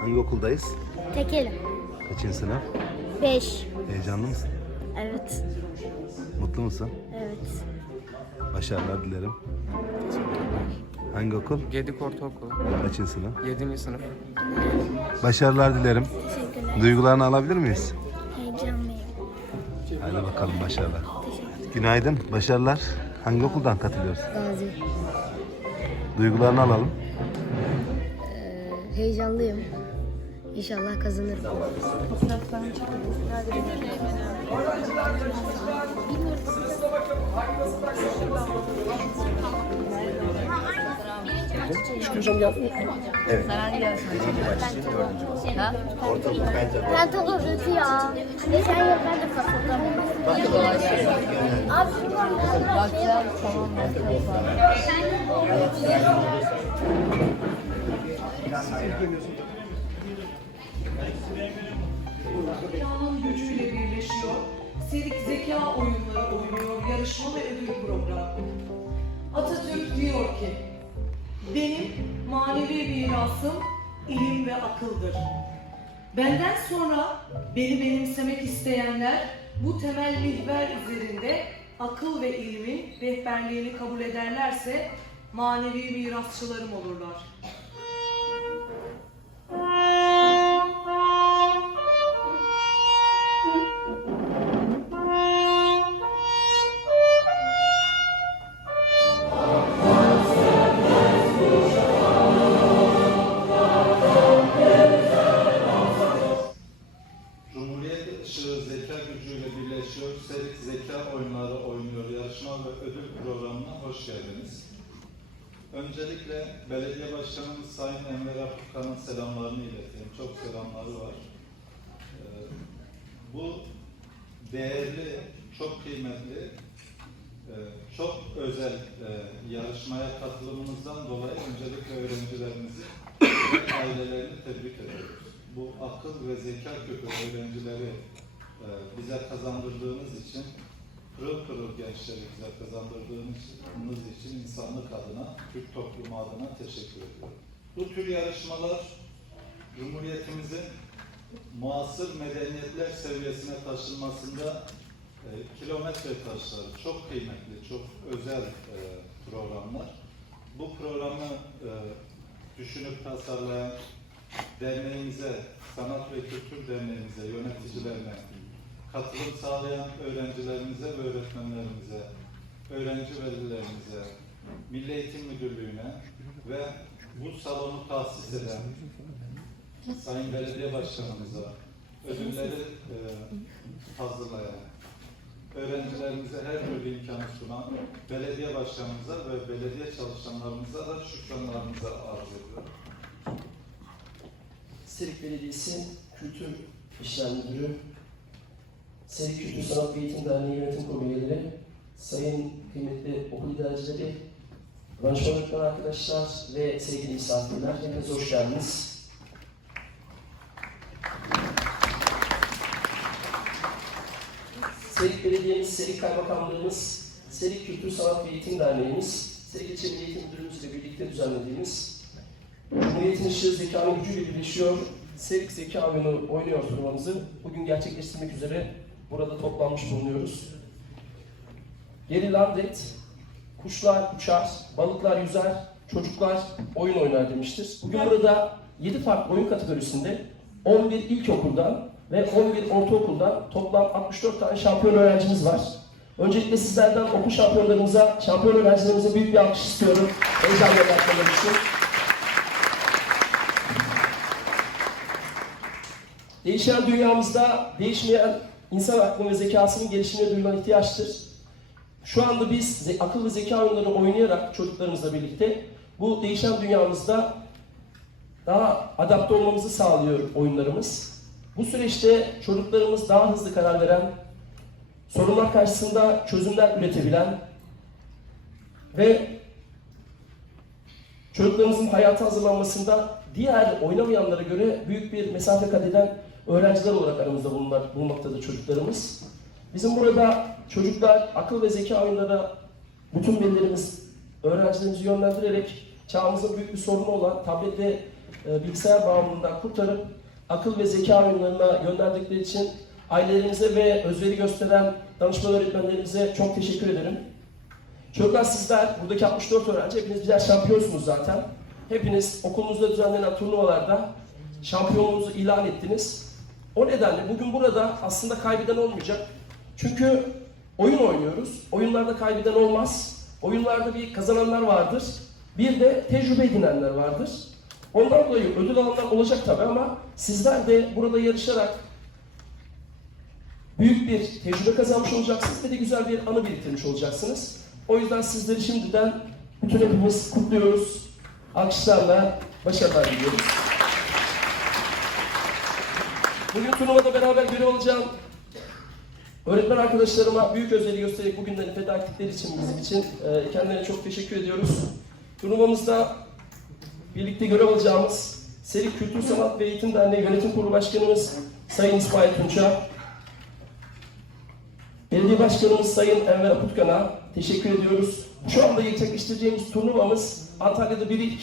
Hangi okuldayız? Tekelim. Kaçıncı sınıf? 5. Heyecanlı mısın? Evet. Mutlu musun? Evet. Başarılar dilerim. Hangi okul? Gedik Ortaokulu. Kaçıncı sınıf? 7. sınıf. Başarılar dilerim. Teşekkürler. Duygularını alabilir miyiz? Heyecanlıyım. Hadi bakalım başarılar. Günaydın, başarılar. Hangi okuldan katılıyorsun? Gazi. Duygularını alalım. Heyecanlıyım. İnşallah kazanırım. Ben çok üzüntü ya. Geçen yıl ben de katıldım. Abi Zekanın gücüyle birleşiyor. Serik zeka oyunları oynuyor. Yarışma ve ödül programı. Atatürk diyor ki, benim manevi mirasım ilim ve akıldır. Benden sonra beni benimsemek isteyenler bu temel mihver üzerinde akıl ve ilmin rehberliğini kabul ederlerse manevi mirasçılarım olurlar. Öncelikle belediye başkanımız Sayın Enver Afurkan'ın selamlarını ileteyim. Çok selamları var. Ee, bu değerli, çok kıymetli, e, çok özel e, yarışmaya katılımınızdan dolayı öncelikle öğrencilerimizi ve ailelerini tebrik ediyoruz. Bu akıl ve zeka kötü öğrencileri e, bize kazandırdığınız için, pırıl pırıl gençleri bize kazandırdığınız için insanlık adına, Türk toplumu adına teşekkür ediyorum. Bu tür yarışmalar Cumhuriyetimizin muasır medeniyetler seviyesine taşınmasında e, kilometre taşları çok kıymetli, çok özel e, programlar. Bu programı e, düşünüp tasarlayan derneğimize, Sanat ve Kültür Derneğimize, yöneticilerine, katılım sağlayan öğrencilerimize ve öğretmenlerimize, öğrenci velilerimize, Milli Eğitim Müdürlüğü'ne ve bu salonu tahsis eden Sayın Belediye Başkanımıza, ödülleri e, hazırlayan, öğrencilerimize her türlü imkanı sunan belediye başkanımıza ve belediye çalışanlarımıza da şükranlarımızı arz ediyorum. Serik Belediyesi Kültür İşler Müdürü, Kültür Sanat ve Eğitim Derneği Yönetim Kurulu üyeleri, sayın kıymetli okul idarecileri, danışman öğretmen arkadaşlar ve sevgili misafirler, hepiniz hoş geldiniz. Serik Belediye'miz, Serik Kaymakamlığımız, Serik Kültür Sanat ve Eğitim Derneğimiz, Serik İlçe Eğitim Müdürümüzle birlikte düzenlediğimiz Cumhuriyetin ışığı zekanın gücüyle birleşiyor. Serik zeka oyunu oynuyor turnuvamızı bugün gerçekleştirmek üzere burada toplanmış bulunuyoruz. Geri landet, kuşlar uçar, balıklar yüzer, çocuklar oyun oynar demiştir. Bugün burada 7 farklı oyun kategorisinde 11 ilkokuldan ve 11 ortaokuldan toplam 64 tane şampiyon öğrencimiz var. Öncelikle sizlerden okul şampiyonlarımıza, şampiyon öğrencilerimize büyük bir alkış istiyorum. Heyecanla başlamak için. Değişen dünyamızda değişmeyen insan aklı ve zekasının gelişimine duyulan ihtiyaçtır. Şu anda biz akıl ve zeka oyunları oynayarak çocuklarımızla birlikte bu değişen dünyamızda daha adapte olmamızı sağlıyor oyunlarımız. Bu süreçte çocuklarımız daha hızlı karar veren, sorunlar karşısında çözümler üretebilen ve çocuklarımızın hayata hazırlanmasında diğer oynamayanlara göre büyük bir mesafe kat eden öğrenciler olarak aramızda bulunmak, bulunmaktadır çocuklarımız. Bizim burada Çocuklar akıl ve zeka oyunlarına bütün velilerimiz öğrencilerimizi yönlendirerek çağımızın büyük bir sorunu olan tablet ve e, bilgisayar bağımlılığından kurtarıp akıl ve zeka oyunlarına yönlendikleri için ailelerimize ve özveri gösteren danışman öğretmenlerimize çok teşekkür ederim. Çocuklar sizler, buradaki 64 öğrenci hepiniz birer şampiyonsunuz zaten. Hepiniz okulunuzda düzenlenen turnuvalarda şampiyonluğunuzu ilan ettiniz. O nedenle bugün burada aslında kaybeden olmayacak. Çünkü oyun oynuyoruz. Oyunlarda kaybeden olmaz. Oyunlarda bir kazananlar vardır. Bir de tecrübe edinenler vardır. Ondan dolayı ödül alanlar olacak tabii ama sizler de burada yarışarak büyük bir tecrübe kazanmış olacaksınız ve de güzel bir anı biriktirmiş olacaksınız. O yüzden sizleri şimdiden bütün hepimiz kutluyoruz. Alkışlarla başarılar diliyoruz. Bugün turnuvada beraber görev alacağım öğretmen arkadaşlarıma büyük özveri göstererek bugünlerini feda ettikleri için bizim için e, kendilerine çok teşekkür ediyoruz. Turnuvamızda birlikte görev alacağımız Serik Kültür Sanat ve Eğitim Derneği Yönetim Kurulu Başkanımız Sayın İsmail Tunça, Belediye Başkanımız Sayın Enver Aputkan'a teşekkür ediyoruz. Şu anda gerçekleştireceğimiz turnuvamız Antalya'da bir ilk.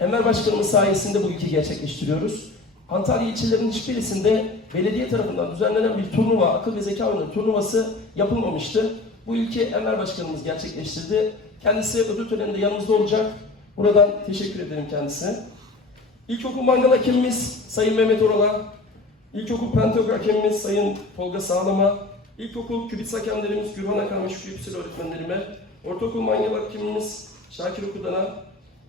Enver Başkanımız sayesinde bu ilki gerçekleştiriyoruz. Antalya ilçelerinin hiçbirisinde belediye tarafından düzenlenen bir turnuva, akıl ve zeka oyunu turnuvası yapılmamıştı. Bu ilki Enver Başkanımız gerçekleştirdi. Kendisi ödül töreninde yanımızda olacak. Buradan teşekkür ederim kendisine. İlkokul mangal hakemimiz Sayın Mehmet Oral'a, İlkokul Pentagog hakemimiz Sayın Tolga Sağlam'a, İlkokul kübit hakemlerimiz Gürhan Akan ve Şükrü Yüksel öğretmenlerime, Ortaokul mangal hakemimiz Şakir Okudan'a,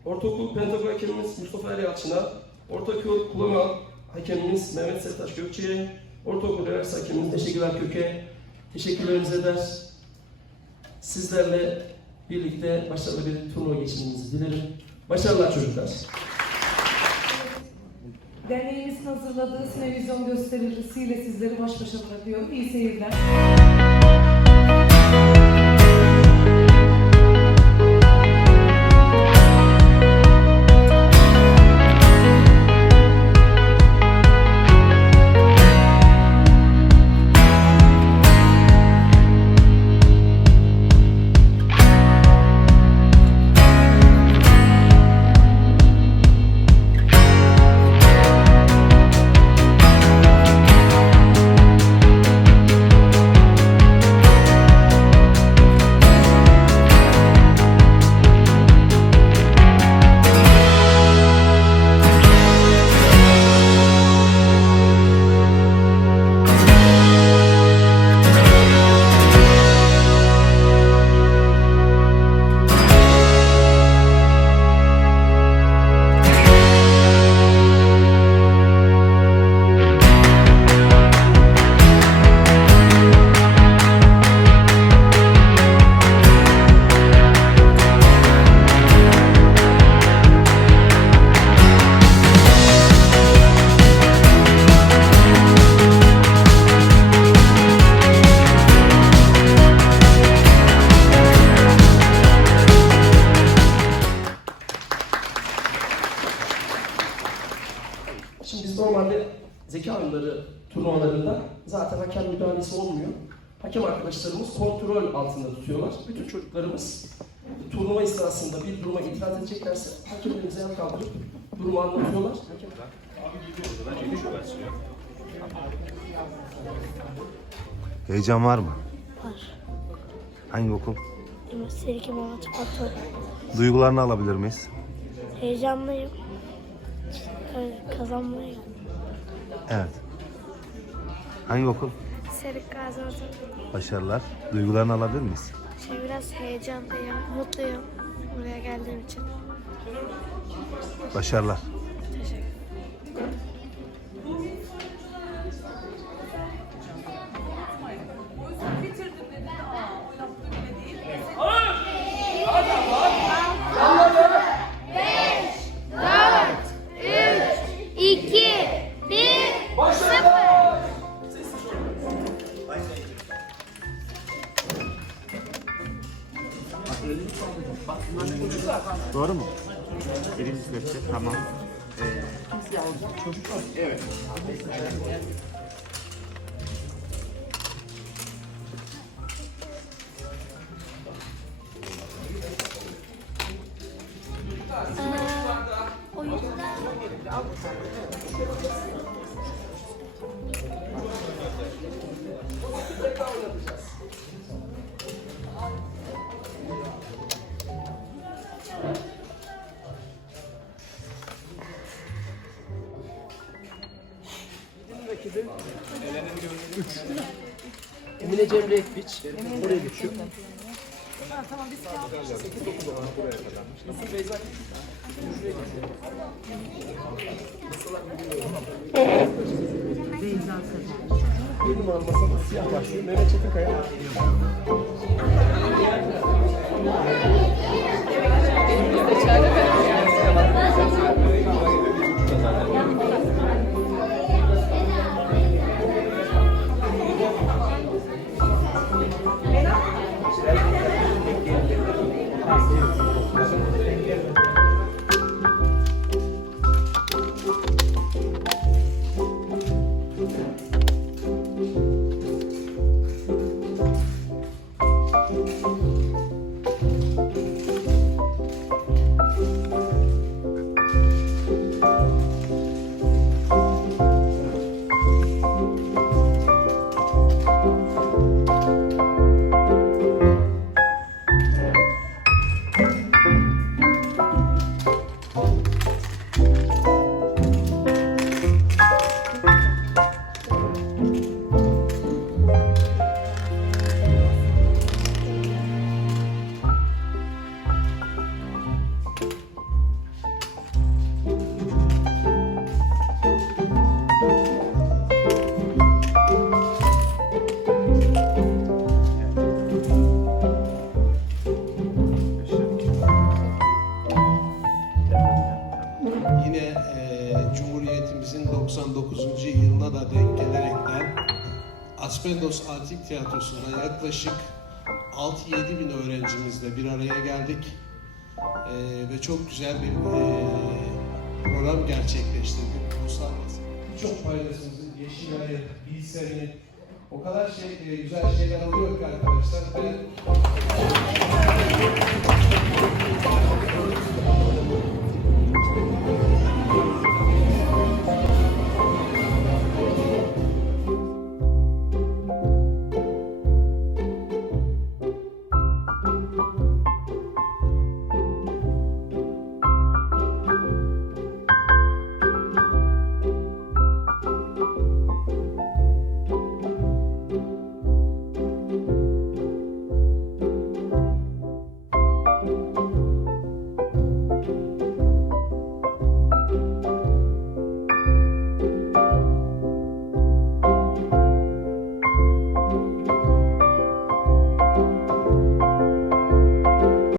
Ortaokul Pentagog hakemimiz Mustafa Er Yalçın'a, Ortaokul kullanma hakemimiz Mehmet Sertaş Gökçe'ye, Ortaokul Revers hakemimiz Neşe Güler Köke teşekkürlerimizi eder. Sizlerle birlikte başarılı bir turnuva geçirmenizi dilerim. Başarılar çocuklar. Derneğimizin hazırladığı sinevizyon gösterisiyle sizleri baş başa bırakıyorum. İyi seyirler. Hakem arkadaşlarımız kontrol altında tutuyorlar. Bütün çocuklarımız turnuva esnasında bir duruma itiraz edeceklerse hakemlerimize el kaldırıp durumu anlatıyorlar. Hakem... Heyecan var mı? Var. Hangi okul? Serik İmam Hatip Aktor. Duygularını alabilir miyiz? Heyecanlıyım. Kazanmayı. Evet. Hangi okul? Serik Gaziantep. Başarılar. Duygularını alabilir miyiz? Şey biraz heyecanlıyım, mutluyum buraya geldiğim için. Başarılar. Kimin rakibi? Emine Cemre Ekbiç. Buraya geçiyor. Nasıl Beyza? Şuraya geçiyor. Bir numaralı masada siyah başlıyor. Mehmet Çetinkaya. 1999. yılına da denk gelerekten Aspendos Antik Tiyatrosu'nda yaklaşık 6-7 bin öğrencimizle bir araya geldik ee, ve çok güzel bir e, program gerçekleştirdik. Uluslararası. Çok faydasınızı, Yeşilay'ı, bilserini, o kadar şey, e, güzel şeyler alıyor ki arkadaşlar. Ben...